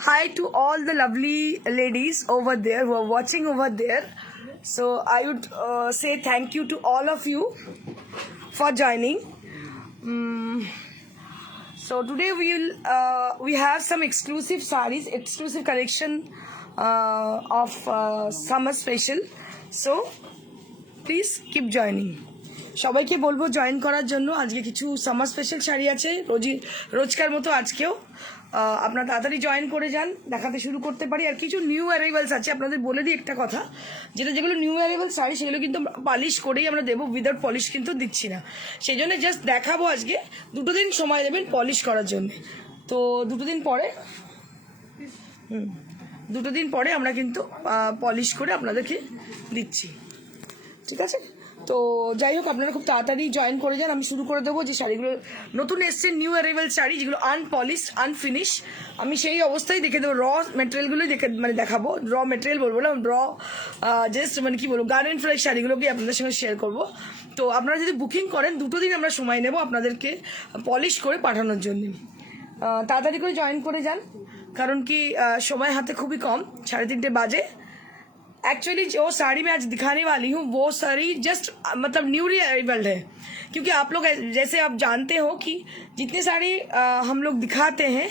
Hi to all the lovely ladies over there who are watching over there. So I would say thank you to all of you for joining. So today we have some exclusive sarees, exclusive collection of summer special. So please keep joining. সবাইকে বলবো join করার জন্য। আজকে কিছু summer special sari আছে, রোজকার মতো আজকেও আপনারা তাড়াতাড়ি জয়েন করে যান, দেখাতে শুরু করতে পারি। আর কিছু নিউ অ্যারাইভালস আছে, আপনাদের বলে দিই একটা কথা, যেগুলো নিউ অ্যারাইভাল শাড়ি সেগুলো কিন্তু পালিশ করেই আমরা দেবো, উইদাউট পলিশ কিন্তু দিচ্ছি না। সেই জন্য জাস্ট দেখাবো। আজকে 2 দিন সময় দেবেন পলিশ করার জন্য। তো 2 দিন পরে আমরা কিন্তু পলিশ করে আপনাদেরকে দিচ্ছি, ঠিক আছে? তো যাই হোক, আপনারা খুব তাড়াতাড়ি জয়েন করে যান। আমি শুরু করে দেবো যে শাড়িগুলো নতুন এসছে, নিউ অ্যারাইভাল শাড়ি, যেগুলো আনপলিশ আনফিনিশ। আমি সেই অবস্থায় দেখে দেবো, র মেটেরিয়ালগুলোই দেখাবো। র মেটেরিয়াল বলবো না, র জাস্ট কি বলবো, গার্ডেন ফ্রেশ শাড়িগুলোকে আপনাদের সঙ্গে শেয়ার করবো। তো আপনারা যদি বুকিং করেন 2 দিন আমরা সময় নেব আপনাদেরকে পলিশ করে পাঠানোর জন্য। তাড়াতাড়ি করে জয়েন করে যান, কারণ কি সময় হাতে খুবই কম, 3:30 বাজে। एक्चुअली जो साड़ी मैं आज दिखाने वाली हूँ वो साड़ी जस्ट न्यूली अराइवल्ड है, क्योंकि आप लोग जैसे आप जानते हो कि जितने साड़ी हम लोग दिखाते हैं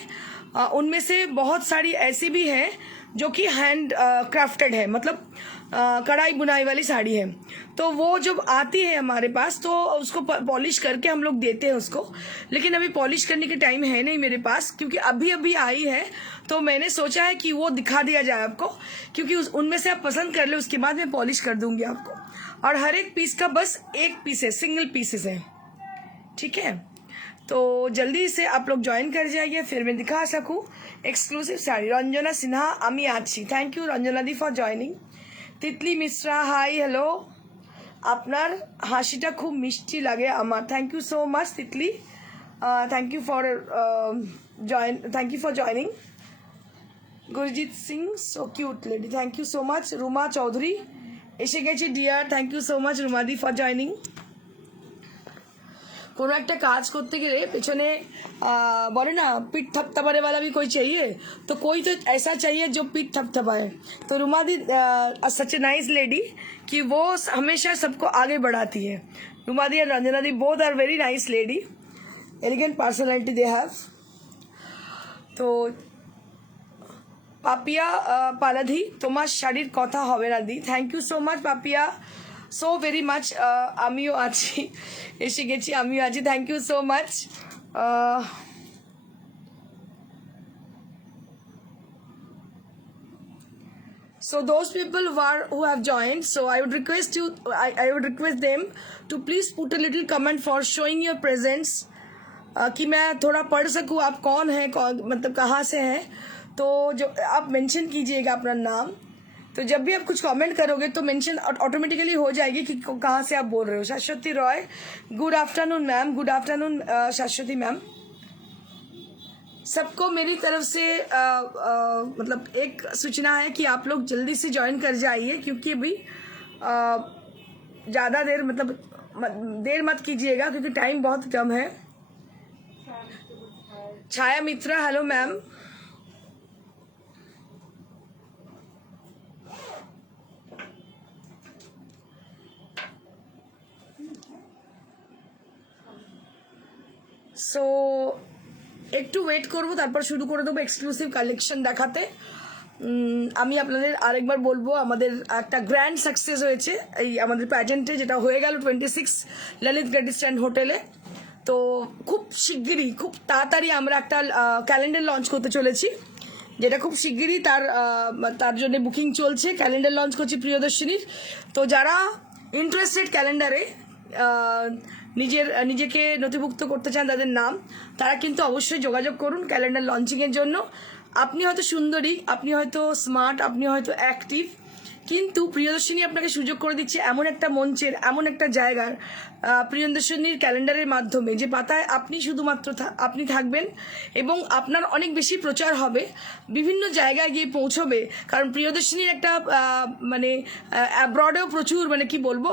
उनमें से बहुत साड़ी ऐसी भी हैं जो कि हैंड क्राफ्टेड है, कढ़ाई बुनाई वाली साड़ी है। तो वो जब आती है हमारे पास तो उसको पॉलिश करके हम लोग देते हैं उसको, लेकिन अभी पॉलिश करने के टाइम है नहीं मेरे पास, क्योंकि अभी आई है। तो मैंने सोचा है कि वो दिखा दिया जाए आपको, क्योंकि उनमें से आप पसंद कर ले, उसके बाद मैं पॉलिश कर दूंगी आपको। और हर एक पीस का बस 1 पीस है, सिंगल पीसेस है, ठीक है? तो जल्दी से आप लोग ज्वाइन कर जाइए, फिर मैं दिखा सकूँ एक्सक्लूसिव साड़ी। रंजना सिन्हा আমি আছি, thank you Ranjana di for joining. Titli Mishra hi hello, আপনার হাসিটা খুব মিষ্টি লাগে আমার। Thank you so much Titli, thank you for joining. Gurjit Singh so cute lady, thank you so much. Ruma Chowdhury এসে গেছে dear, thank you so much রুমাদি ফর জয়নিং। কোনো একটা কাজ করতে গেলে পেছনে बोले ना पीठ थपथपाने वाला भी कोई चाहिए, तो कोई तो ऐसा चाहिए जो पीठ थपथपाए। तो रुमा दी सच ए नाइस लेडी कि वो हमेशा सबको आगे बढ़ाती है। रुमा दी और Ranjana di both are very nice lady, elegant personality they have. तो পাপিয়া পালাধি, তোমার শাড়ির কথা হবে না di, thank you so much Papiya, so very much. আমিও আছি, এসে গেছি, আমিও আছি, thank you so much. So those people who have joined, so I would request them to please put a little comment for showing your presence, कि मैं थोड़ा पढ़ सकूँ आप कौन है, कहाँ से हैं। तो जो आप मेंशन कीजिएगा अपना नाम, तो जब भी आप कुछ कमेंट करोगे तो मेंशन ऑटोमेटिकली हो जाएगी कि कहाँ से आप बोल रहे हो। शाश्वती Roy, good afternoon ma'am, good afternoon शाश्वती मैम। सबको मेरी तरफ से एक सूचना है कि आप लोग जल्दी से ज्वाइन कर जाइए, क्योंकि अभी ज़्यादा देर देर मत कीजिएगा, क्योंकि टाइम बहुत कम है। छाया मित्रा हेलो मैम। সো একটু ওয়েট করবো, তারপর শুরু করে দেবো এক্সক্লুসিভ কালেকশন দেখাতে। আমি আপনাদের আরেকবার বলবো, আমাদের একটা গ্র্যান্ড সাকসেস হয়েছে এই আমাদের প্যাজেন্টে, যেটা হয়ে গেল 26 ললিত গ্র্যান্ড স্ট্যান্ড হোটেলে। তো খুব শিগগিরই, খুব তাড়াতাড়ি আমরা একটা ক্যালেন্ডার লঞ্চ করতে চলেছি, যেটা খুব শিগগিরই তার জন্য বুকিং চলছে। ক্যালেন্ডার লঞ্চ করছি প্রিয়দর্শিনীর। তো যারা ইন্টারেস্টেড ক্যালেন্ডারে নিজেকে নথিভুক্ত করতে চান তাদের নাম, তারা কিন্তু অবশ্যই যোগাযোগ করুন ক্যালেন্ডার লঞ্চিংয়ের জন্য। আপনি হয়তো সুন্দরী, আপনি হয়তো স্মার্ট, আপনি হয়তো অ্যাক্টিভ, কিন্তু প্রিয়দর্শিনী আপনাকে সুযোগ করে দিচ্ছে এমন একটা মঞ্চের, এমন একটা জায়গার, প্রিয়দর্শিনীর ক্যালেন্ডারের মাধ্যমে, যে পাতায় আপনি শুধুমাত্র আপনি থাকবেন এবং আপনার অনেক বেশি প্রচার হবে, বিভিন্ন জায়গায় গিয়ে পৌঁছবে। কারণ প্রিয়দর্শিনীর একটা মানে অ্যাব্রডেও প্রচুর, মানে কি বলবো,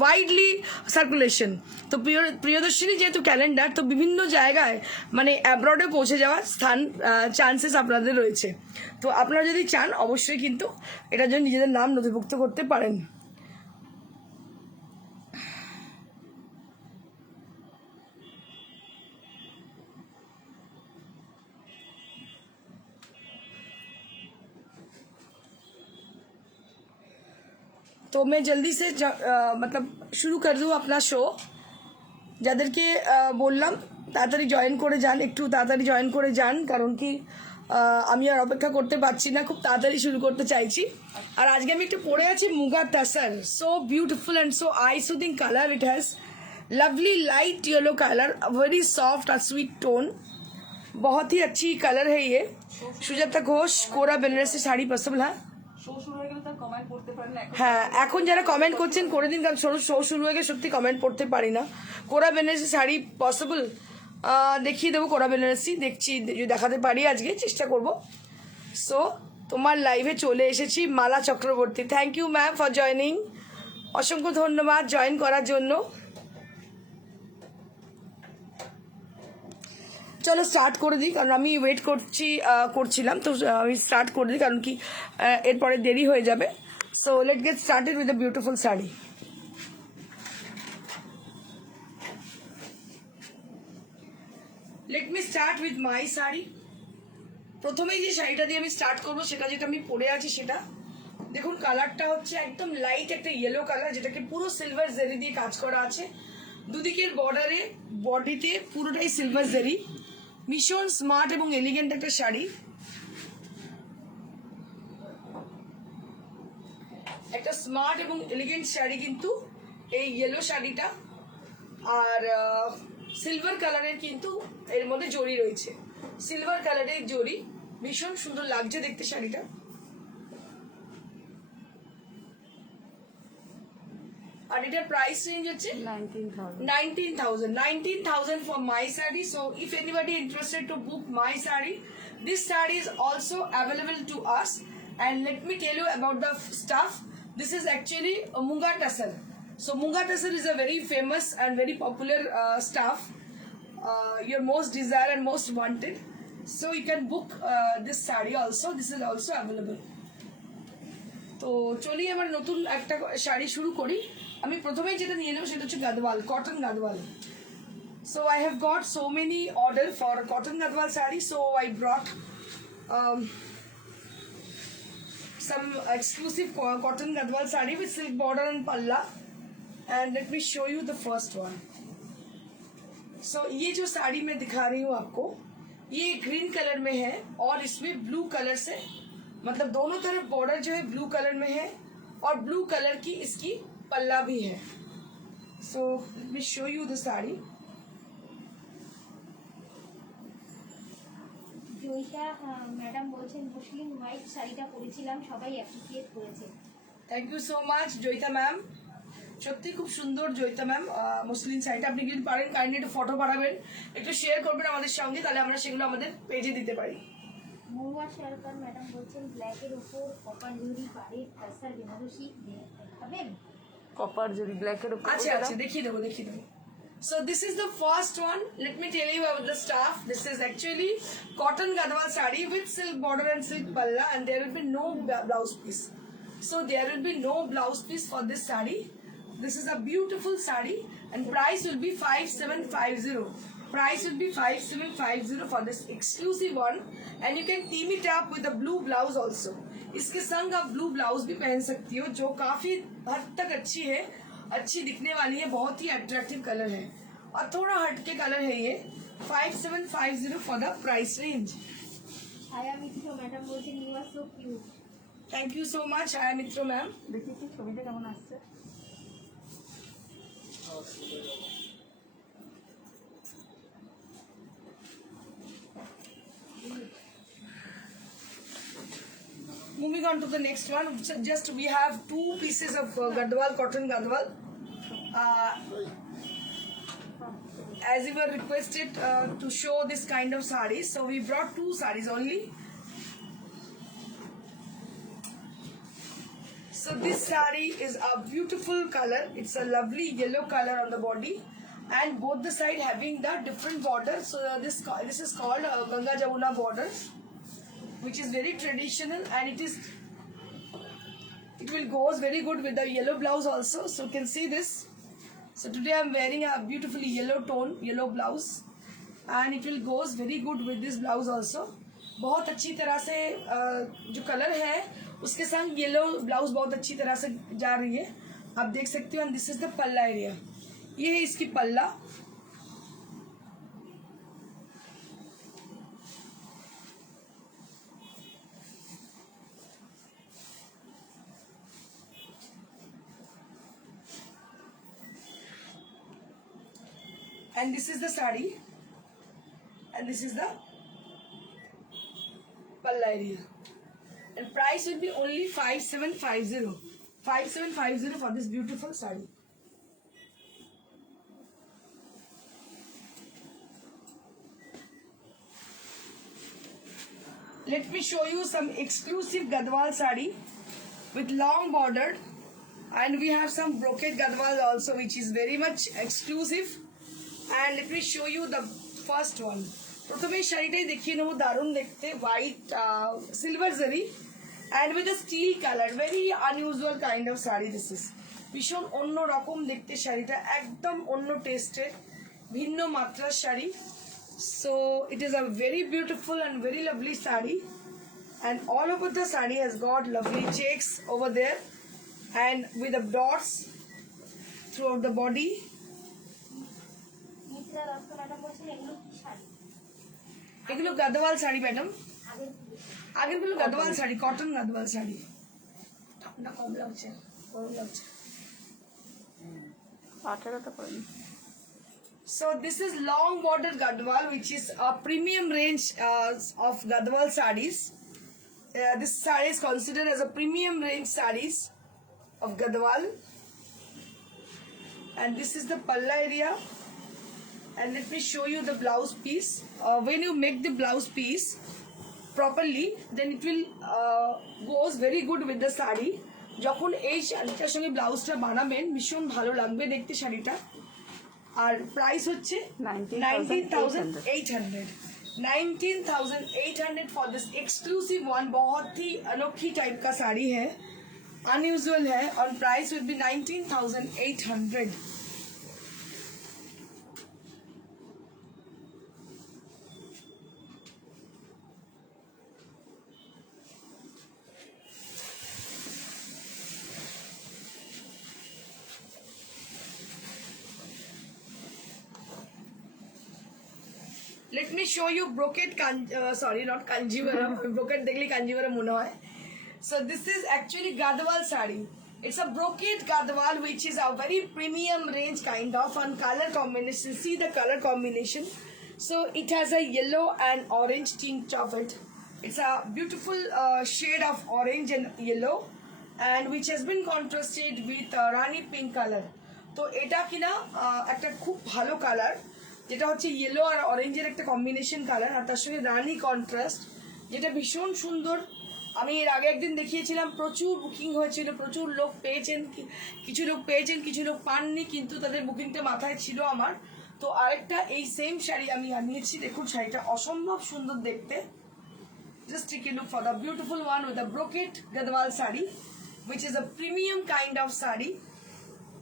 ওয়াইডলি সার্কুলেশন। তো প্রিয়দর্শিনী যেহেতু ক্যালেন্ডার, তো বিভিন্ন জায়গায় মানে অ্যাব্রডে পৌঁছে যাওয়ার চান্সেস আপনাদের রয়েছে। তো আপনারা যদি চান অবশ্যই কিন্তু এটার জন্য নিজেদের নাম নথিভুক্ত করতে পারেন। তো मैं जल्दी से मतलब শুরু कर दूँ अपना শো। যাদেরকে বললাম তাড়াতাড়ি জয়েন করে যান, একটু তাড়াতাড়ি জয়েন করে যান, কারণ কি আমি আর অপেক্ষা করতে পারছি না, খুব তাড়াতাড়ি শুরু করতে চাইছি। আর আজকে আমি একটু পরে আছি muga tussar, so beautiful and so I soothing colour, it has lovely light yellow colour, very soft और स्वीट टोन, बहुत ही अच्छी कलर है ये। সুজাতা ঘোষ, কোরা বেনারসি শাড়ি পসিবল? হ্যাঁ, এখন যারা কমেন্ট করছেন করে দিন, কারণ শো শুরু হয়ে গেলে সত্যি কমেন্ট পড়তে পারি না। কোরা বেনারসি শাড়ি পসিবল? দেখিয়ে দেবো কোরা বেনারসি, দেখছি যদি দেখাতে পারি, আজকে চেষ্টা করব। সো তোমার লাইভে চলে এসেছি Mala Chakraborty, thank you ma'am for joining, অসংখ্য ধন্যবাদ জয়েন করার জন্য। চলো স্টার্ট করে দিই, কারণ আমি ওয়েট করছিলাম, তো আমি স্টার্ট করে দিই, কারণ কি এরপরে দেরি হয়ে যাবে। So late get started with a beautiful sari. Let me start with my sari. প্রথমেই যে শাড়িটা দিয়ে আমি স্টার্ট করবো, সেটা যেটা আমি পরে আছি, সেটা দেখুন, কালারটা হচ্ছে একদম লাইট একটা ইয়েলো কালার, যেটাকে পুরো সিলভার জেরি দিয়ে কাজ করা আছে। দুদিকের বর্ডারে, বডিতে পুরোটাই সিলভার জেরি, ভীষণ স্মার্ট এবং এলিগেন্ট একটা শাড়ি। একটা স্মার্ট এবং এলিগেন্ট শাড়ি কিন্তু এই ইয়েলো শাড়িটা, আর সিলভার কালারের কিন্তু এর মধ্যে জরি রয়েছে, সিলভার কালারের জরি, ভীষণ সুন্দর লাগছে দেখতে শাড়িটা। আর এটার প্রাইস রেঞ্জ হচ্ছে 19,000 for my saree. So if anybody interested to book my saree, this saree is also available to us. And let me tell you about the stuff. This is actually a Munga Tassar. So Munga Tassar is a very famous and very popular stuff, your most desired and most wanted. So you can book this saree also. This is also available. তো চলি আমার নতুন একটা শাড়ি শুরু করি। আমি প্রথমেই যেটা নিয়ে নেবো সেটা হচ্ছে Gadwal, cotton Gadwal. So I have got so many order for cotton Gadwal sari, so I brought some exclusive cotton gadwal saree with silk border and palla, and let me show you the first one. So ये जो साड़ी मैं दिखा रही हूँ आपको, ये green colour में है और इसमें ब्लू कलर से, मतलब दोनों तरफ बॉर्डर जो है ब्लू कलर में है और ब्लू कलर की इसकी पल्ला भी है। So let me show you the sari. Jayita madam বলছেন মুসলিম হোয়াইট শাড়িটা পরেছিলাম, সবাই অ্যাপ্রিসিয়েট করেছে। Thank you so much Jayita ma'am, সত্যি খুব সুন্দর জয়িতা ম্যাম মুসলিম শাড়িটা। আপনি যদি পারেন কাইন্ডলি একটু ফটো পাঠাবেন, একটু শেয়ার করবেন আমাদের সঙ্গে, তাহলে আমরা সেগুলো আমাদের পেজে দিতে পারি। মহুয়া সরকার ম্যাডাম বলছেন ব্ল্যাকের উপর কপার জরি পাড়ের টাসার বেনারসি দেখাবেন। কপার জরি ব্ল্যাকের উপর, আচ্ছা আচ্ছা, দেখিয়ে দেবো। So this is the first one. Let me tell you about the stuff. This is actually cotton gadwal saree with silk border and silk palla, and there will be no blouse piece. So there will be no blouse piece for this saree. This is a beautiful saree, and price will be 5750. Price will be 5750 for this exclusive one, and you can team it up with a blue blouse also. इसके संग आप blue blouse भी पहन सकती हो, जो काफी हद तक अच्छी है, अच्छी दिखने वाली है, बहुत ही अट्रैक्टिव कलर है और थोड़ा हटके कलर है ये। 5750 for the price range. Chhaya Mitra madam বলছেন you are so cute. Thank you so much Chhaya Mitra ma'am. দেখি কি ছবিটা কেমন আসছে। Moving on to the next one, just we have two pieces of gadwal, cotton gadwal. as you were requested to show this kind of sarees, so we brought 2 sarees only. So this saree is a beautiful color. It's a lovely yellow color on the body, and both the side having the different border. So this is called Ganga Jamuna border, which is very traditional, and it will goes very good with the yellow blouse also. So you can see this. So today I am wearing a beautifully yellow blouse, and it will goes very good with this blouse also. बहुत अच्छी तरह से जो colour है उसके संग yellow blouse बहुत अच्छी तरह से जा रही है, आप देख सकते हो. एंड दिस इज द पल्ला एरिया, ये है इसकी पल्ला. And this is the sari, and this is the palla area, and price will be only 5750 for this beautiful sari. Let me show you some exclusive Gadwal sari with long bordered, and we have some brocade Gadwal also, which is very much exclusive. And let me show you the first one. প্রথমে এই শাড়িটাই দেখিয়ে নেবো, দারুণ দেখতে, white silver জারি and with a steel colour, very unusual kind of sari. This is ভীষণ অন্য রকম দেখতে শাড়িটা, একদম অন্য টেস্টের, ভিন্ন মাত্রার sari. So it is a very beautiful and very lovely sari, and all over the sari has got lovely checks over there and with the dots throughout the body. Mitra Dutta madam বলছেন এগুলো কি শাড়ি? এগুলো গাদওয়াল শাড়ি ম্যাডাম, আগের আগেরগুলো গাদওয়াল শাড়ি, কটন গাদওয়াল শাড়ি. ঠান্ডা কম লাগছে, গরম লাগছে. পাটাটা করেন. So this is long border Gadwal, which is a premium range of Gadwal sarees. This saree is considered as a premium range sarees of Gadwal. And this is the palla area. And let me show you the blouse piece. When you make the blouse piece properly, then it will goes very good with the saree. যখন এই শাড়িটার সঙ্গে ব্লাউজটা বানাবেন ভীষণ ভালো লাগবে দেখতে শাড়িটা. আর প্রাইস হচ্ছে 19,800 फॉर दिस एक्सक्लूसिव वन. बहुत ही अनोखी टाइप का साड़ी है, अनयूजुअल है, और price will B 19,800. Let me show you brocade not Kanjivaram. Brocade देखली Kanjivaram মনে হয়. So this is actually Gadwal sari. It's a brocade Gadwal, which is a very premium range kind of, and color combination. See the color combination. So it has a yellow and orange tint of it. It's a beautiful shade of orange and yellow, and which has been contrasted with Rani pink color. তো এটা কিনা একটা খুব ভালো colour, যেটা হচ্ছে yellow আর অরেঞ্জের একটা কম্বিনেশন কালার, আর তার সঙ্গে রানি কন্ট্রাস্ট, যেটা ভীষণ সুন্দর. আমি এর আগে একদিন দেখিয়েছিলাম, প্রচুর বুকিং হয়েছিল, প্রচুর লোক পেয়েছেন, কিছু লোক পেয়েছেন, কিছু লোক পাননি, কিন্তু তাদের বুকিংটা মাথায় ছিল আমার. তো আরেকটা এই সেম শাড়ি আমি আনিয়েছি, দেখুন শাড়িটা অসম্ভব সুন্দর দেখতে. Just take a look for the beautiful one with the brocade Gadwal sari, which is a premium kind of sari,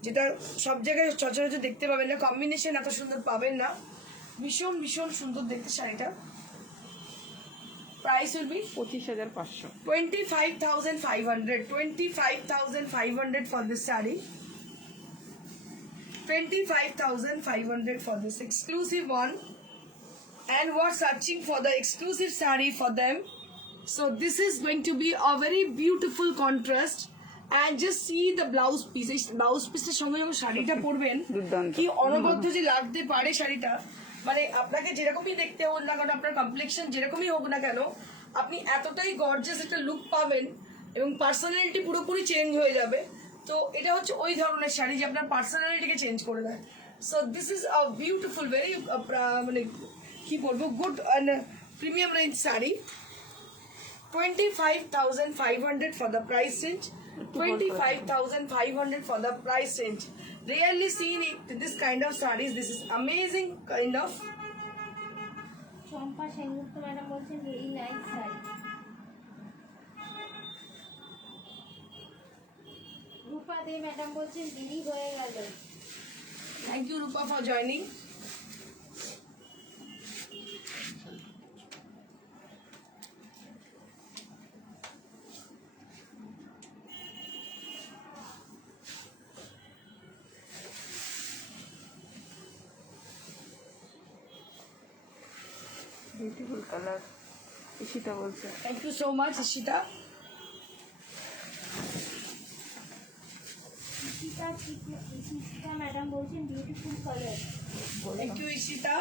যেটা সব জায়গায় সচরাচর দেখতে পাবেন না, কম্বিনেশন এত সুন্দর পাবেন না. ভীষণ ভীষণ সুন্দর দেখতে শাড়িটা. Price will be 25,500. 25,500 for this saree. 25,500 for this exclusive one. And we're searching for the exclusive saree for them. So this is going to be a very beautiful contrast. And just see the blouse piece. এই blouse পিসের সঙ্গে যখন শাড়িটা পরবেন কি অনবদ্য যে লাগতে পারে শাড়িটা, মানে আপনাকে যেরকমই দেখতে হোক না কেন, আপনার কমপ্লেক্সন যেরকমই হোক না কেন, আপনি এতটাই গর্জিয়াস একটা লুক পাবেন এবং পার্সোনালিটি পুরোপুরি চেঞ্জ হয়ে যাবে. তো এটা হচ্ছে ওই ধরনের শাড়ি যে আপনার পার্সোনালিটিকে চেঞ্জ করে দেয়. So this is a beautiful, very মানে কি বলবো, good and premium range saree. 25,500 for the price range. 25,500 for the price range. Rarely seen it, this kind of sarees. This is amazing kind of. Champa Sengupta madam বলছেন very nice sari. Rupa De madam বলছেন দিদি হয়ে গেল। Thank you, Rupa, for joining. Beautiful colour, Ishita বলছে। Thank you so much, Ishita. Ishita madam বলছেন beautiful colour. Thank you, Ishita.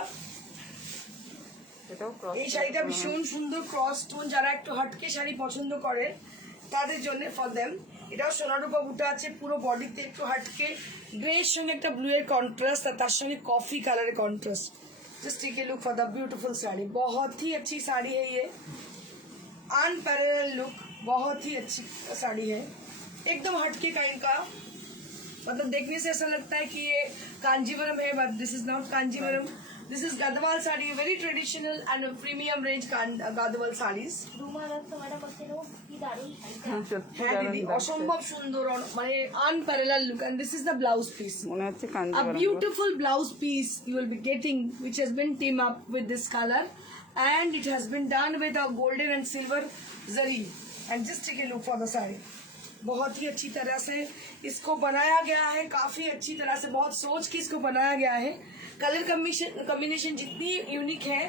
এটাও cross. এই শাড়িটা ভীষণ সুন্দর, ক্রস টোন, যারা একটু হাটকে শাড়ি পছন্দ করে তাদের জন্য, ফর দেম। এটাও সোনারূপা বুটা আছে, পুরো বডিতে একটু হাটকে গ্রের সঙ্গে একটা ব্লু এর কন্ট্রাস্ট, আর তার সঙ্গে কফি কালারের contrast. Just take a look for the beautiful sari. बहुत ही अच्छी साड़ी है ये, अनपैरेलल लुक, बहुत ही अच्छी साड़ी है, एकदम हटके काइंड का। मतलब देखने से ऐसा लगता है कि ये कांजीवरम है, but this is not Kanjeevaram. This is Gadwal sari, very traditional and premium range Gadwal saris. Ruma Dutta madam বলছেন ও কি দারুণ শাড়িটা। হ্যাঁ, সত্যি হ্যাঁ দারুণ দিদি, লাগছে। অসম্ভব সুন্দর, মানে unparalleled look, and this is the blouse piece. মনে হচ্ছে A Kanjivaram. beautiful blouse piece you will be getting, which has been team up with this color, and it has been done with a golden and silver zari. And just take a look for the saree. बहुत ही अच्छी तरह से इसको बनाया गया है, काफी अच्छी तरह से, बहुत सोच के इसको बनाया गया है। कलर कॉम्बिनेशन जितनी यूनिक है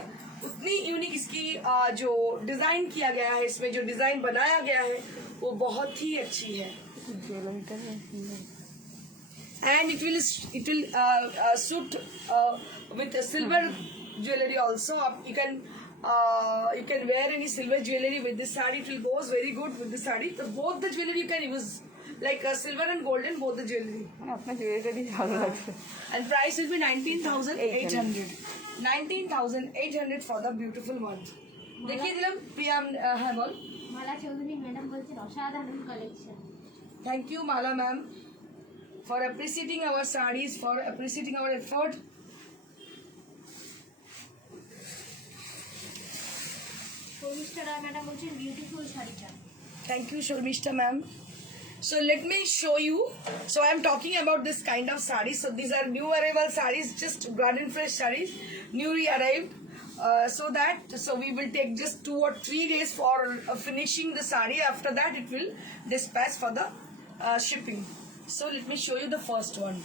उतनी यूनिक इसकी जो डिजाइन किया गया है, इसमें जो डिजाइन बनाया गया है वो बहुत ही अच्छी है। জুয়েলারিটা সুন্দর। And it will suit with silver jewelry also. You can wear any silver jewelry with this saree. It will goes very good with this saree. So both the jewelry you can use, like silver and golden, both the jewelry. মানে আপনার জুয়েলারিটা দিয়ে ভালো লাগছে। And price will be 19,800. 19,800 for the beautiful one. देखिए दिलम प्रिया है बोल। মালা Chowdhury madam বলছেন অসাধারণ collection. Thank you, Mala ma'am, for appreciating our sarees, for appreciating our effort. Sharmistha Roy madam বলছেন বিউটিফুল শাড়িটা। Thank you, Shormishta ma'am. So let me show you. So I am talking about this kind of sarees. So these are new arrival sarees, just garden fresh sarees, newly arrived. So we will take just 2 or 3 days for finishing the saree. After that, it will dispatch for the shipping. So let me show you the first one.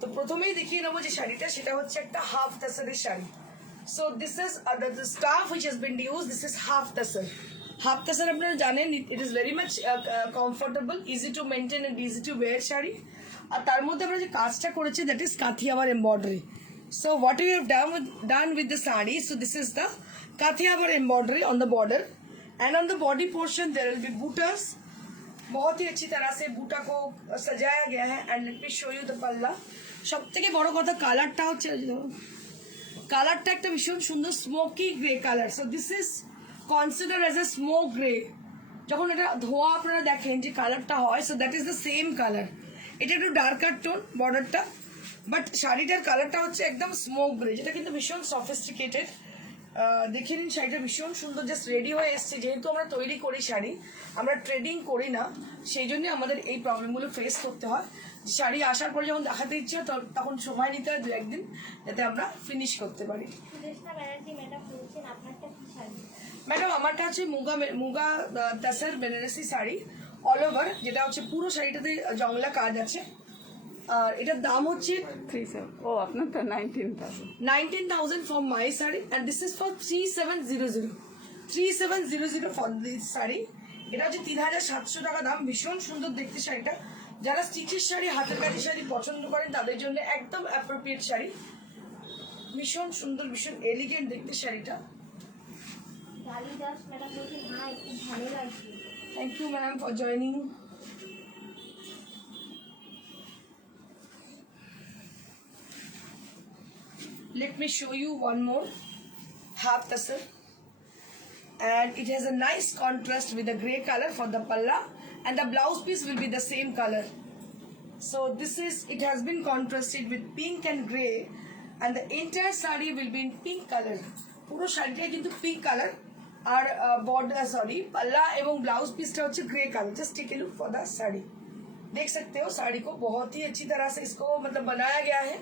তো প্রথমেই দেখিয়ে নেবো যে শাড়িটা, সেটা হচ্ছে একটা half তাসারের শাড়ি। So this is the stuff which has been used. This is half tasar. Half tasar আপনারা জানেন, it is very much comfortable, easy to maintain and easy to wear sari. আর তার মধ্যে আমরা যে কাজটা করেছি, that is Kathiawar embroidery. So what we have done with the saree, so this is the काथियावार embroidery on the border, and on the body portion there will be bootas. बहुत ही अच्छी तरह से बूटा को सजाया गया है। And let me show you the पल्ला। सब থেকে বড় কথা কালারটা হচ্ছে, কালারটা একটা ভীষণ সুন্দর smoky grey colour. So this is consider as a smoke grey. যখন এটা ধোয়া আপনারা দেখেন যে কালারটা হয়, so that is the same colour. এটা একটু ডার্কার টোন বর্ডারটা, বাট শাড়িটার কালারটা হচ্ছে একদম স্মোক গ্রে, যেটা কিন্তু ভীষণ সফিস্টিকেটেড। দেখে নিন শাড়িটা ভীষণ সুন্দর, জাস্ট রেডি হয়ে এসছে। যেহেতু আমরা তৈরি করি শাড়ি, আমরা ট্রেডিং করি না, সেই জন্য আমাদের এই প্রবলেমগুলো ফেস করতে হয়। শাড়ি আসার পরে যখন দেখাতে ইচ্ছে হয় তখন সময় নিতে হয় 2-1 দিন, যাতে আমরা ফিনিশ করতে পারি। সুদেষ্ণা ব্যানার্জি ম্যাডাম বলছেন আপনারটা কি শাড়ি? ম্যাডাম আমারটা হচ্ছে মুগা তাসার বেনারসি শাড়ি অল ওভার, যেটা হচ্ছে পুরো শাড়িটাতে জংলা কাজ আছে। আর এটার দাম হচ্ছে 37। ও আপনারটা 19,000। 19,000 for my saree, and this is for 3700. 3700 for this saree. এটা হচ্ছে 3,700 টাকা দাম। ভীষণ সুন্দর দেখতে শাড়িটা। যারা স্টিচের শাড়ি, হাতের কাজের শাড়ি পছন্দ করেন তাদের জন্য একদম অ্যাপ্রোপ্রিয়েট শাড়ি। ভীষণ সুন্দর, ভীষণ এলিগেন্ট দেখতে শাড়িটা। ডালি দাস ম্যাডাম বলছেন হ্যাঁ খুব ভালো লাগছে। Thank you madam for joining. let me show you one more half tassel, and it has a nice contrast with the gray color for the palla, and the blouse piece will be the same color. So this is, it has been contrasted with pink and gray, and the entire saree will be in pink color. পুরো শাড়িটা কিন্তু pink colour, আর border sorry पल्ला एवं blouse पीसটা হচ্ছে grey colour. Just take a look for the sari. देख सकते हो साड़ी को बहुत ही अच्छी तरह से इसको मतलब बनाया गया है.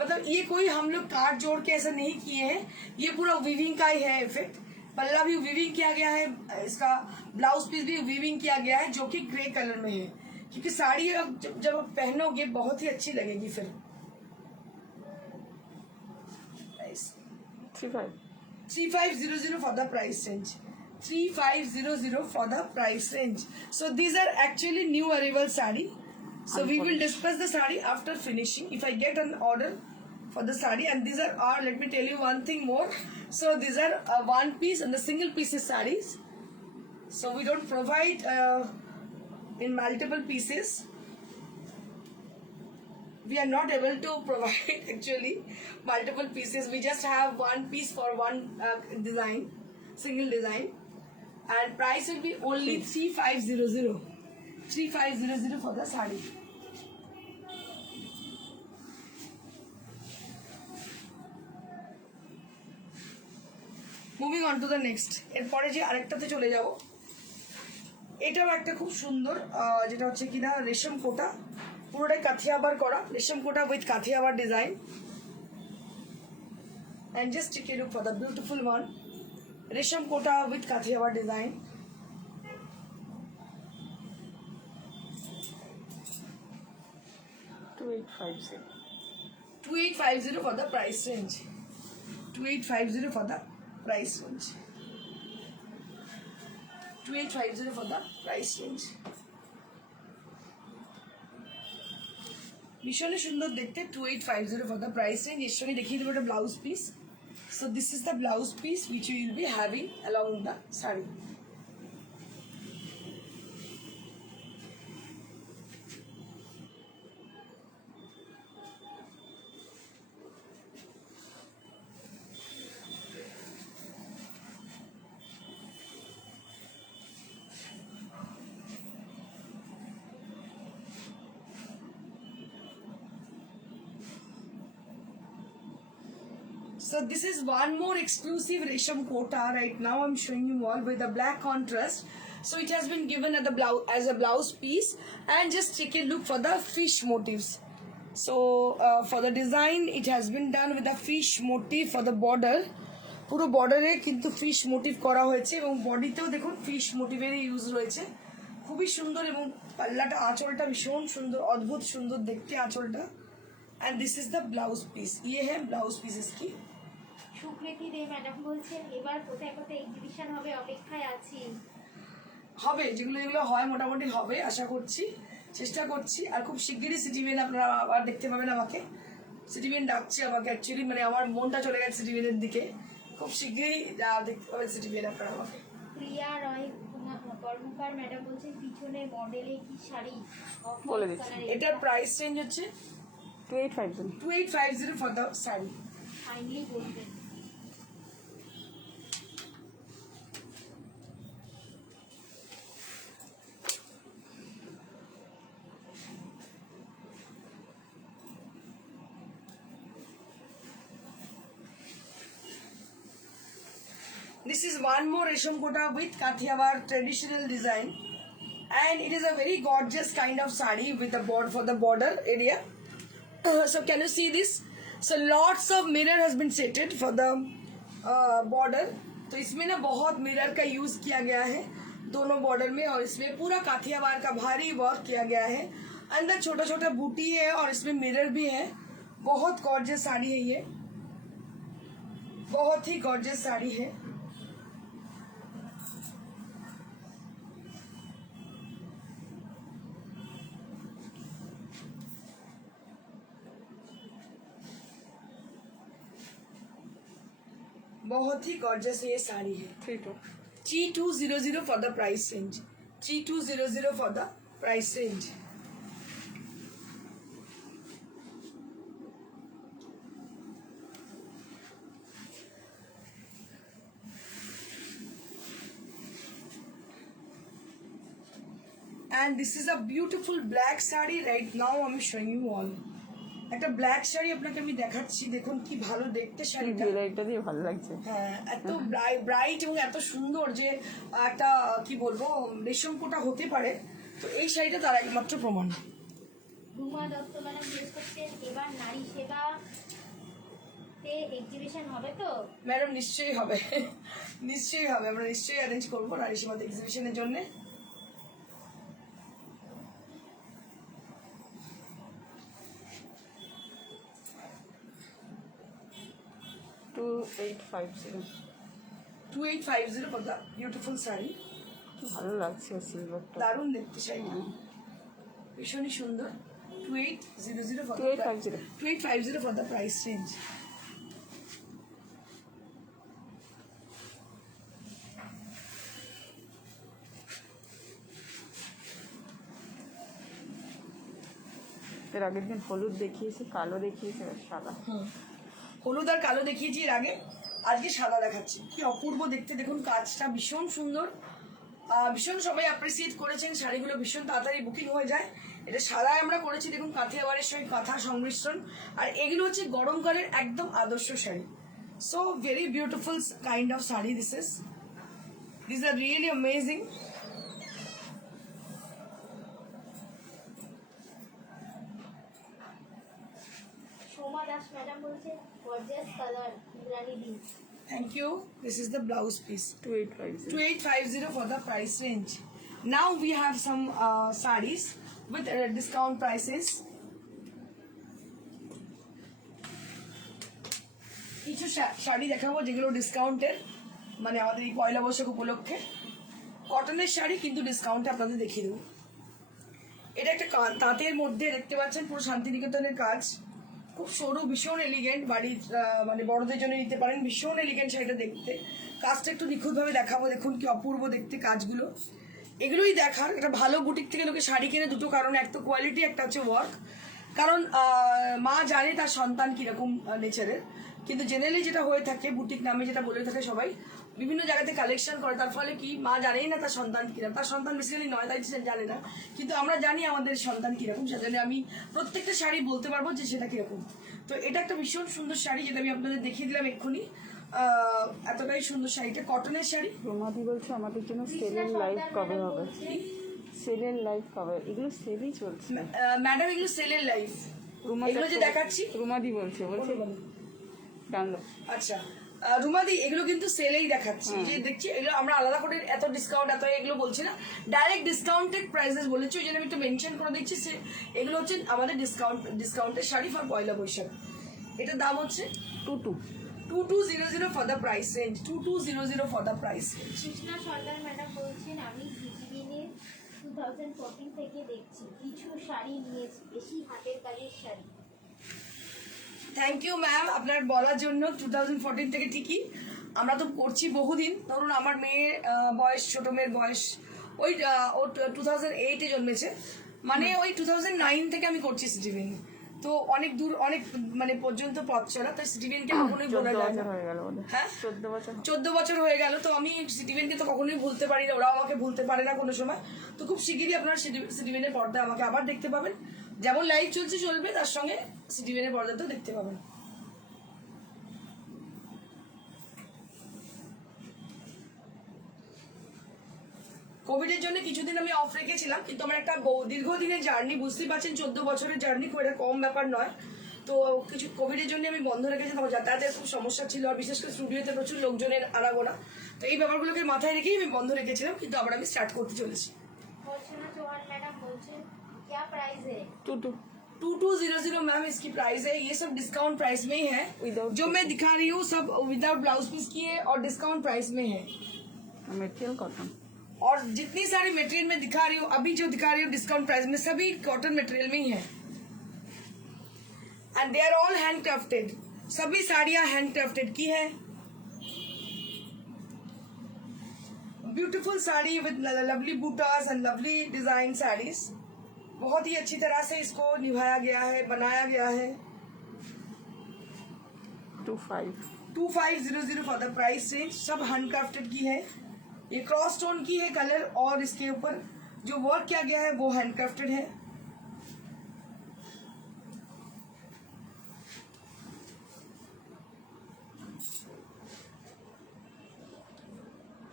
मतलब ये कोई हम लोग काट जोड़ के ऐसा नहीं किए हैं, ये पूरा वीविंग का ही है इफेक्ट. पल्ला भी वीविंग किया गया है, इसका ब्लाउज पीस भी वीविंग किया गया है, जो कि ग्रे कलर में है. क्योंकि साड़ी जब आप पहनोगे बहुत ही अच्छी लगेगी फिर. 3500 for the price range. 3500 for the price range. So these are actually new arrival sari. So we will discuss the sari after finishing. If I get an order for the sari, and these are let me tell you one thing more. So these are one piece and the single pieces saris. So we don't provide in multiple pieces. We are not able to provide actually multiple pieces. We just have one piece for one design, single design, and price will be only 3500. 3500 for the sari. Moving on to the next. এরপরে যে আরেকটাতে চলে যাব, এটাও একটা খুব সুন্দর, যেটা হচ্ছে কিনা রেশম কোটা, পুরোটাই কাথিয়াবার করা, রেশম Kota with Kathiawar design. And just take a look for the beautiful one, রেশম কোটা with Kathiawar design. $2850. 2850 for the price range. 2850 for the price range. 2850 for the price range. ভীষণই সুন্দর দেখতে. 2850 for the price range. এর সঙ্গে দেখিয়ে দেবো একটা blouse piece. So this is the blouse piece which you will be having along the saree. So this is one more exclusive resham kota. Right now I'm showing you all with the black contrast. So it has been given at the blouse as a blouse piece, and just take a look for the fish motifs. So for the design it has been done with the fish motif for the border. পুরো বর্ডারে কিন্তু fish motif করা হয়েছে, এবং বডিতেও দেখুন fish মোটিভেরই use রয়েছে. খুবই সুন্দর, এবং পাল্লাটা আঁচলটা ভীষণ সুন্দর, অদ্ভুত সুন্দর দেখতে আঁচলটা. And this is the blouse piece. ये है blouse piece इसकी. সুকৃতি দে ম্যাডাম বলছেন এবার কোথায় কোথায় এক্সিবিশন হবে, অপেক্ষায় আছি. হবে, যেগুলো যেগুলো হয় মোটামুটি হবে আশা করছি, চেষ্টা করছি. আর খুব শিগগিরই সিটিভিএন আপনারা আবার দেখতে পাবেন আমাকে. সিটিভিএন ডাকছে আমাকে অ্যাকচুয়ালি, মানে আমার মনটা চলে গেছে সিটিভিএনের দিকে. খুব শিগগিরই দেখতে পাবেন সিটিভিএন আপনারা আমাকে. প্রিয়া রয় কর্মকার ম্যাডাম বলছেন পিছনে মডেলে কি শাড়ি বলে দিচ্ছি। এটার প্রাইস রেঞ্জ হচ্ছে 2850. 2850 ফর দ্য শাড়ি. কাইন্ডলি বলবেন. This is one more resham kota with Kathiawar traditional design, and it is a very gorgeous kind of sari with a board for the border area. So can you see this? So lots of mirror has been seated for the border. तो इसमें ना बहुत mirror का use किया गया है दोनों border में, और इसमें पूरा काठियावाड़ का भारी वर्क किया गया है. अंदर छोटा छोटा बूटी है और इसमें मिरर भी है. बहुत गॉर्जियस साड़ी है ये, बहुत ही गॉर्जियस साड़ी है. बहुत ही गॉर्जियस ये साड़ी है. 3200 for the price range. 3200 for the price range. and this is a beautiful black saree. Right now I'm showing you all. একটা ব্ল্যাক শাড়ি আপনাকে আমি দেখাচ্ছি, দেখুন কি ভালো দেখতে শাড়িটা। জুয়েলারিটা দিয়ে ভালো লাগছে। হ্যাঁ, এত ব্রাইট এবং এত সুন্দর যে একটা কি বলবো রেশম কোটা হতে পারে, তো এই শাড়িটা তার একমাত্র প্রমাণ। রুমা দত্ত ম্যাডাম জিজ্ঞেস করছেন এবার নারী সেবা তে এক্সিবিশন হবে তো? ম্যাডাম নিশ্চয়ই হবে, নিশ্চয়ই হবে, আমরা নিশ্চয়ই অ্যারেঞ্জ করবো নারী সীমান্ত এক্সিবিশনের জন্য। 2850 for the beautiful শাড়ি। ভালো লাগছে সিলভারটা, দারুণ দেখতে শাড়িটা, ভীষণই সুন্দর। 2800 for 2850 for the price range। এর আগের দিন হলুদ দেখিয়েছি, কালো দেখিয়েছি, আর সাদা। হলুদ আর কালো দেখিয়েছি এর আগে, আজকে সাদা দেখাচ্ছি। কি অপূর্ব দেখতে, দেখুন কাজটা ভীষণ সুন্দর, ভীষণ সবাই অ্যাপ্রিসিয়েট করেছেন। শাড়িগুলো ভীষণ তাড়াতাড়ি বুকিং হয়ে যায়। এটা সাদায় আমরা করেছি, দেখুন কাথিয়াওয়ারের সঙ্গে কাঁথা সংমিশ্রণ, আর এগুলো হচ্ছে গরমকালের একদম আদর্শ শাড়ি। So very beautiful kind of sari this are really amazing. Soma Das madam বলছে gorgeous colour Indrani di. Thank you. This is the blouse piece. 2850। 2850 for the price range. Now we have some sarees with discount prices. কিছু শাড়ি দেখাবো যেগুলো ডিসকাউন্টের, মানে আমাদের এই পয়লা বৈশাখ উপলক্ষে কটনের শাড়ি, কিন্তু ডিসকাউন্টে আপনাদের দেখিয়ে দেবো। এটা একটা তাঁতের মধ্যে দেখতে পাচ্ছেন, পুরো শান্তিনিকেতনের কাজ, খুব সরু, ভীষণ এলিগেন্ট, বাড়ির মানে বড়দের জন্য নিতে পারেন, ভীষণ এলিগেন্ট শাড়িটা দেখতে। কাজটা একটু নিখুঁতভাবে দেখাবো, দেখুন কি অপূর্ব দেখতে কাজগুলো। এগুলোই দেখার, একটা ভালো বুটিক থেকে লোকে শাড়ি কেনে দুটো কারণে, একটা কোয়ালিটি, একটা হচ্ছে ওয়ার্ক। কারণ মা জানে তার সন্তান কীরকম নেচারের, কিন্তু জেনারেলি যেটা হয়ে থাকে বুটিক নামে যেটা বলে থাকে সবাই, বিভিন্ন জায়গাতে কালেকশন করে, তার ফলে কি মা জানেই না তার সন্তান কিরকম, তার সন্তান বেসিক্যালি নয়, তাই জানে না, কিন্তু আমরা জানি আমাদের সন্তান কিরকম, সেজন্য আমি প্রত্যেকটা শাড়ি বলতে পারবো যে সেটা কিরকম। তো এটা একটা ভীষণ সুন্দর শাড়ি, যেটা আমি আপনাদের দেখিয়ে দিলাম এক্ষুনি। এতটাই সুন্দর শাড়িটা, কটনের শাড়ি। রোমাদি বলছে আমাদের জন্য সেলের লাইভ কবে হবে? সেলের লাইভ কবে? এগুলো সেলই চলছে ম্যাডাম, এগুলো সেলের লাইভ, এগুলো যে দেখাচ্ছি। রুমাদি বলছে জানলো। আচ্ছা রুমাদি, এগুলো কিন্তু সেলেই দেখাচ্ছি, যে দেখছি এগুলো আমরা আলাদা করে এত ডিসকাউন্ট এত এগুলো বলছি না, ডাইরেক্ট ডিসকাউন্টেড প্রাইসেস বলেছি, ওই জন্য আমি একটু মেনশন করে দিচ্ছি। এগুলো হচ্ছে আমাদের ডিসকাউন্টের শাড়ি ফর পয়লা বৈশাখ। এটার দাম হচ্ছে 2200 for the price range, 2200 for the price range. Krishna Sarkar madam বলছেন আমি সিজিবিনে 2014 থেকে দেখছি, কিছু শাড়ি নিয়েছি, বেশি হাতের কাজের শাড়ি। থ্যাংক ইউ ম্যাম আপনার বলার জন্য। 2014 থেকে ঠিকই আমরা তো করছি বহুদিন, ধরুন আমার মেয়ের বয়স, ছোট মেয়ের বয়স ওই ও 2008-এ জন্মেছে, মানে ওই 2009 থেকে আমি করছি সিটিভিন, তো অনেক দূর, অনেক মানে পর্যন্ত পথ চলা, তাই সিটিভিনকে কখনোই বলা যায় না। হ্যাঁ 14 বছর হয়ে গেল, তো আমি সিটিভিনকে তো কখনোই ভুলতে পারি না, ওরাও আমাকে ভুলতে পারে না কোনো সময়। তো খুব শিগগিরই আপনারা সিটিভিনের পর্দায় আমাকে আবার দেখতে পাবেন, যেমন লাইভ চলছে চলবে, তার সঙ্গে সিটিভিনের পর্দাতেও দেখতে পাবেন। কোভিডের জন্য কিছুদিন আমি অফ রেখেছিলাম, কিন্তু আমার একটা দীর্ঘদিনের জার্নি, বুঝতেই পারছেন 14 বছরের জার্নি খুব একটা কম ব্যাপার নয়। তো কিছু কোভিডের জন্য আমি বন্ধ রেখেছিলাম, আমার যাতায়াতের খুব সমস্যা ছিল, আর বিশেষ করে স্টুডিওতে প্রচুর লোকজনের আনাগোনা, তো এই ব্যাপারগুলোকে মাথায় রেখেই আমি বন্ধ রেখেছিলাম, কিন্তু আবার আমি স্টার্ট করতে চলেছি। অর্চনা चौहान मैडम बोलছেন क्या प्राइस है? 2200 मैम इसकी प्राइस है, ये सब डिस्काउंट प्राइस में ही है, जो मैं दिखा रही हूँ सब विदाउट ब्लाउज पीस की है और डिस्काउंट प्राइस में है। मेटेरियल कॉटन, और जितनी सारी मटेरियल में दिखा रही हूँ, अभी जो दिखा रही हूँ डिस्काउंट प्राइस में, सभी कॉटन मटेरियल में ही है, and they are all hand crafted, सभी साड़ियाँ हैंड क्राफ्टेड की है। ब्यूटीफुल साड़ी विद लवली बूटास एंड लवली डिजाइन साड़ीज, बहुत ही अच्छी तरह से इसको निभाया गया है, बनाया गया है। 2500 फॉर द प्राइस रेंज, सब हैंड क्राफ्टेड की है, ये क्रॉस स्टोन की है कलर, और इसके ऊपर जो वर्क किया गया है वो हैंडक्राफ्टेड है।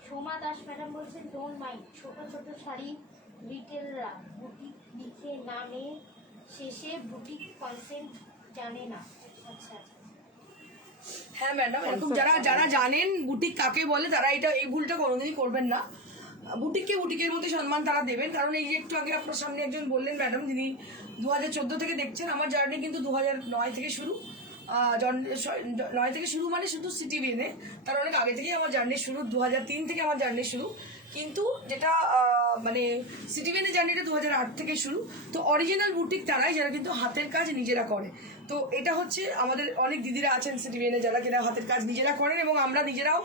সোমা দাস ম্যাডাম বলছেন ডোন্ট মাইন্ড, ছোট ছোট শাড়ি রিটেলরা বুটিক লিখে নামে শেষে বুটিক কনসেপ্ট জানে না। আচ্ছা হ্যাঁ ম্যাডাম, এরকম যারা যারা জানেন বুটিক কাকে বলে তারা এটা এই ভুলটা কোনোদিনই করবেন না। বুটিককে বুটিকের মধ্যে সম্মান তারা দেবেন, কারণ এই যে একটু আগে আপনার সামনে একজন বললেন ম্যাডাম, যিনি 2014 থেকে দেখছেন, আমার জার্নি কিন্তু 2009 থেকে শুরু। 9 থেকে শুরু মানে শুধু সিটি বেনে, তার অনেক আগে থেকেই আমার জার্নি শুরু। 2003 থেকে আমার জার্নি শুরু, কিন্তু যেটা মানে সিটি বেনের জার্নিটা 2008 থেকে শুরু। তো অরিজিনাল বুটিক তারাই যারা কিন্তু হাতের কাজ নিজেরা করে। তো এটা হচ্ছে আমাদের অনেক দিদিরা আছেন সিটি বেনে যারা কিনা হাতের কাজ নিজেরা করেন, এবং আমরা নিজেরাও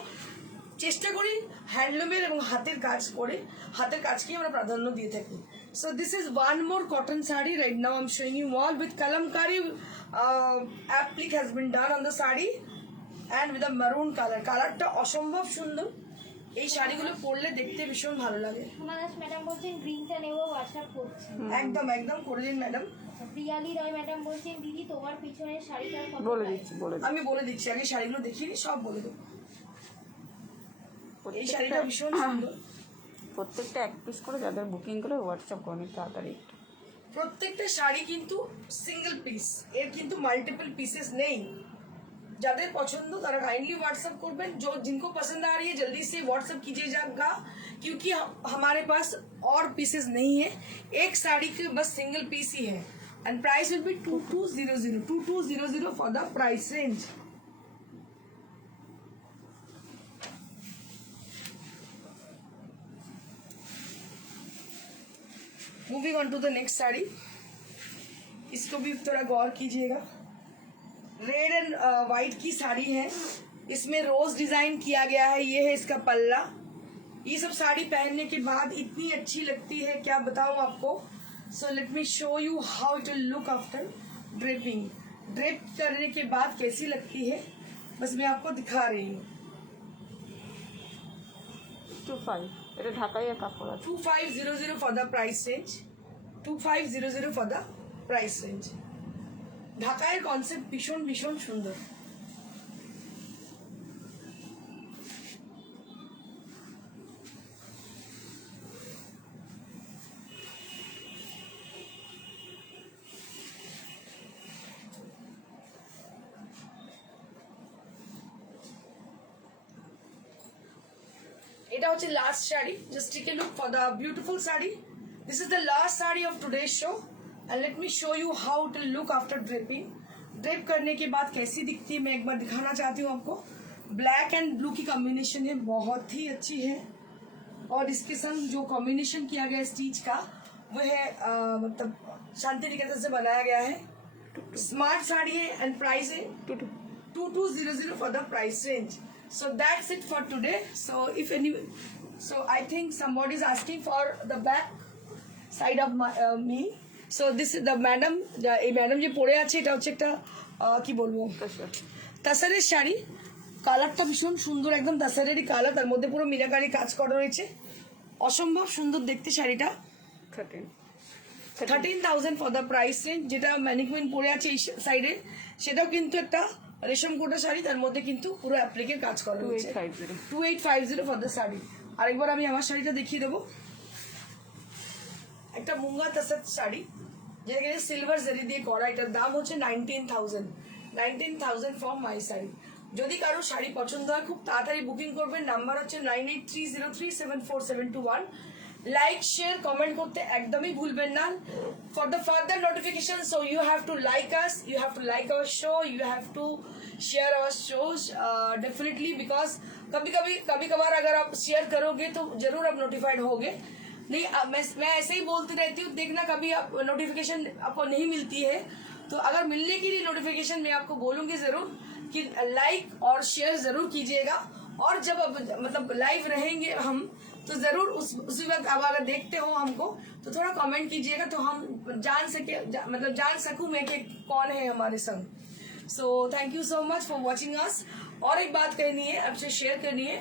চেষ্টা করি হ্যান্ডলুমের এবং হাতের কাজ করে, হাতের কাজকেই আমরা প্রাধান্য দিয়ে থাকি। So this is one more cotton sari right now I am showing you all with Kalamkari applique has been done on the sari and with a maroon colour. কালারটা অসম্ভব সুন্দর, এই শাড়িগুলো পরলে দেখতে ভীষণ ভালো লাগে। সোমা দাস ম্যাডাম বলছেন গ্রিনটা নেবো, হোয়াটসঅ্যাপ করছি। একদম একদম করে দিন ম্যাডাম। প্রিয়ালি রয় ম্যাডাম বলছেন দিদি তোমার পিছনের শাড়িটার কত বলে price? দিচ্ছি বলে আমি বলে দিচ্ছি, আগে শাড়িগুলো দেখিয়ে নিই, সব বলে দেবো। এই শাড়িটা ভীষণ সুন্দর। প্রত্যেকটা এক পিস করে যাদের বুকিং করে হোয়াটসঅ্যাপ করে নিন তাড়াতাড়ি একটু। প্রত্যেকটা শাড়ি কিন্তু সিঙ্গেল পিস, এর কিন্তু মাল্টিপল পিसेस নেই। যাদের পছন্দ তারা काइंडली व्हाट्सएप করবেন। जो जिनको पसंद आ रही है जल्दी से व्हाट्सएप कीजिएगा, क्योंकि हमारे पास और पीसेस नहीं है। एक साड़ी के बस सिंगल पीस ही है and price will be 2200 for the price range. Moving on to the next sari, इसको भी थोड़ा गौर कीजिएगा। रेड एंड वाइट की साड़ी है, इसमें रोज डिजाइन किया गया है, ये है इसका पल्ला। ये सब साड़ी पहनने के बाद इतनी अच्छी लगती है, क्या बताऊं आपको। सो let me show you how it will look after draping. Drape करने के बाद कैसी लगती है बस मैं आपको दिखा रही हूँ। 25 এটা ঢাকাইয়া কাপড় আছে। 2500 for the price range, 2500 for the price range। ঢাকায়ের কনসেপ্ট ভীষণ ভীষণ সুন্দর। এটা হচ্ছে লাস্ট শাড়ি। Just take a look for the beautiful sari. This is the last sari of today's show and let me show you how to look after draping. Drape करने के बाद कैसी दिखती है मैं एक बार दिखाना चाहती हूँ आपको। ब्लैक एंड ब्लू की कॉम्बिनेशन है, बहुत ही अच्छी है, और इसके संग जो कॉम्बिनेशन किया गया स्टीच का वो है मतलब शांति निकेतन से बनाया गया है। स्मार्ट साड़ी है एंड प्राइस है 2200 for the price range. So that's it for today. So if any, so I think somebody is asking for the back side of my, me. So this is the madam, এই madam যে পরে আছে এটা হচ্ছে একটা কি বলবো তাসারের শাড়ি। কালারটা ভীষণ সুন্দর, একদম তাসারেরই কালার, তার মধ্যে পুরো মিনাকারি কাজ করা রয়েছে, অসম্ভব সুন্দর দেখতে শাড়িটা। 13,000 ফর দ্য প্রাইস রেঞ্জ। যেটা ম্যানিকুইন পরে আছে এই সাইডে সেটাও কিন্তু একটা রেশম কোটা শাড়ি, তার মধ্যে কিন্তু পুরো অ্যাপ্লিকের কাজ করা রয়েছে। 2850 ফর দ্য শাড়ি। আরেকবার আমি আমার শাড়িটা দেখিয়ে দেবো। একটা মুঙ্গা তাসার শাড়ি, যেটা সিলভার জারি দিয়ে করা, এটার দাম হচ্ছে 19,000 ফর মাই শাড়ি। যদি কারো শাড়ি পছন্দ হয় খুব তাড়াতাড়ি বুকিং করবেন। নাম্বার হচ্ছে 9830374721। লাইক শেয়ার কমেন্ট করতে একদমই ভুলবেন না। For the further notification so you have to like us, you have to like our show, you have to share our shows definitely, because कभी कभार अगर आप शेयर करोगे तो जरूर आप नोटिफाइड होगे। नहीं मैं ऐसे ही बोलती रहती हूँ, देखना कभी आप नोटिफिकेशन आपको नहीं मिलती है तो अगर मिलने के लिए नोटिफिकेशन मैं आपको बोलूंगी जरूर कि लाइक और शेयर जरूर कीजिएगा। और जब मतलब लाइव रहेंगे हम तो जरूर उसी वक्त अब अगर देखते हो हमको तो थोड़ा कमेंट कीजिएगा, तो हम मतलब जान सकूं मैं कि कौन है हमारे संग। So thank you so much for watching us. और एक बात कहनी है, आपसे शेयर करनी है,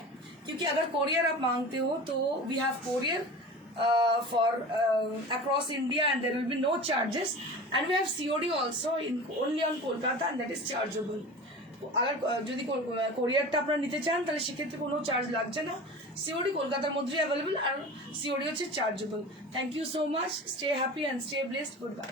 क्योंकि अगर कोरियर आप मांगते हो तो we have courier for across India, and there will be no charges. And we have COD also in only on Kolkata, and that is chargeable. আবার যদি কোরিয়ারটা আপনারা নিতে চান তাহলে সেক্ষেত্রে কোনো চার্জ লাগছে না। সিওডি কলকাতার মধ্যেই অ্যাভেলেবল, আর সিওডি হচ্ছে chargeable. Thank you so much, stay happy and stay blessed, good by.